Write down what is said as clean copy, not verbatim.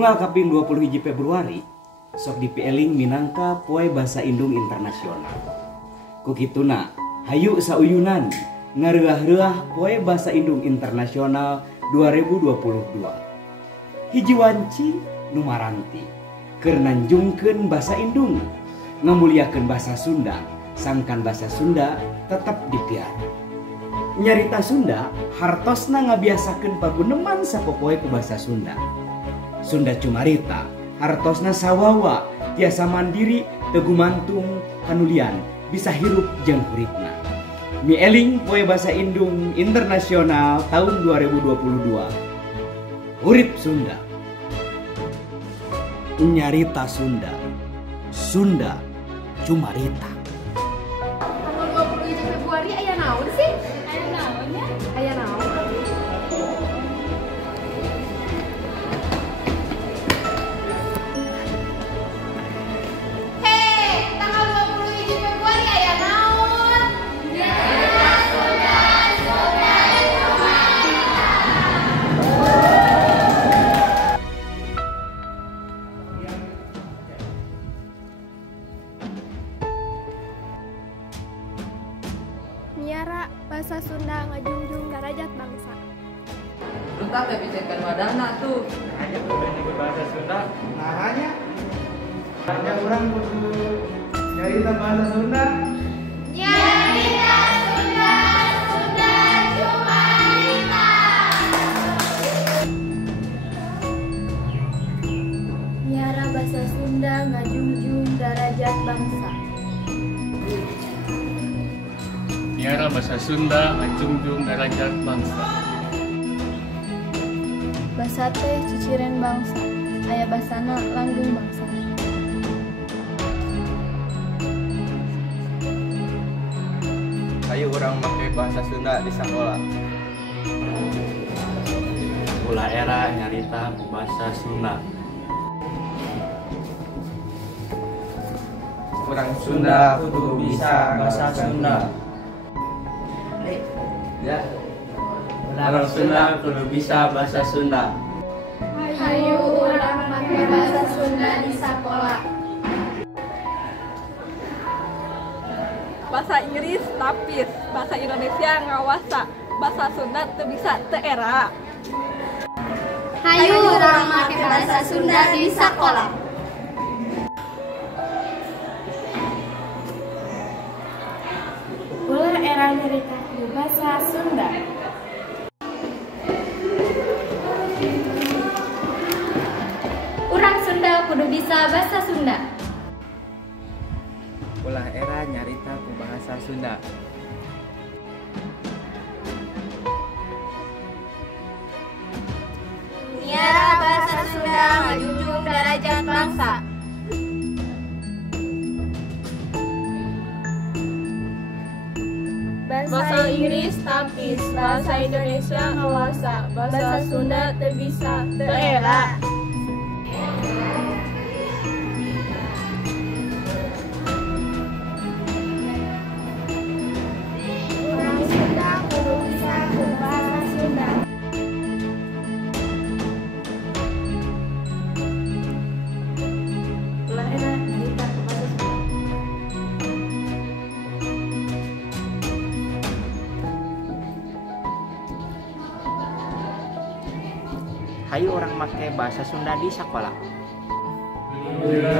Tunggal kaping 21 Februari sok dipieling minangka Poe Basa Indung Internasional. Kukituna hayu sauyunan ngareah-reah Poe Basa Indung Internasional 2022. Hiji wanci nu maranti keur nanjungkeun basa Indung, ngamuliakeun basa Sunda, sangkan basa Sunda tetap dipiara. Nyarita Sunda hartosna ngabiasakeun paguneman sapopoe ku basa Sunda. Sunda cumarita hartosna sawawa tiasa mandiri tegumantung kanulian bisa hirup jeung uripna. Mieling Poe Basa Indung Internasional tahun 2022. Urip Sunda. Nyarita Sunda. Sunda cumarita. Tanggal 21 Februari aya naon sih? Aya naonnya? Aya naon? Nyiara basa Sunda ngajunjung derajat bangsa. Rutak tapi cekan wadana tuh. Hanya berbeda berbahasa Sunda. Nah hanya orang kudu nyarita bahasa Sunda. Nyarita Sunda, Sunda cumarita. Nyiara basa Sunda ngajunjung derajat bangsa. Nyiara basa Sunda ngajunjung derajat bangsa. Basa teh ciciren bangsa, aya basana langgeng bangsa. Hayu urang make bahasa Sunda di sakola. Ulah era nyarita basa Sunda. Urang Sunda kudu bisa bahasa Sunda. Ya. Urang Sunda kudu bisa bahasa Sunda. Hayu urang make basa Sunda di sakola. Bahasa Inggris tapis, bahasa Indonesia ngawasa, bahasa Sunda teu bisa teu era. Hayu urang make basa Sunda di sakola. Ulah era nyarita ku basa Sunda. Urang Sunda kudu bisa basa Sunda. Ulah era nyarita ku bahasa Sunda. Nyiara basa Sunda ngajunjung derajat bangsa. Bahasa Inggris tapis, bahasa Indonesia ngawasa, bahasa Sunda teu bisa teu era. Urang Sunda kudu bisa ku basa Sunda. Ulah era nyarita ku basa Sunda. Hayu orang make bahasa Sunda di sakola. Alhamdulillah.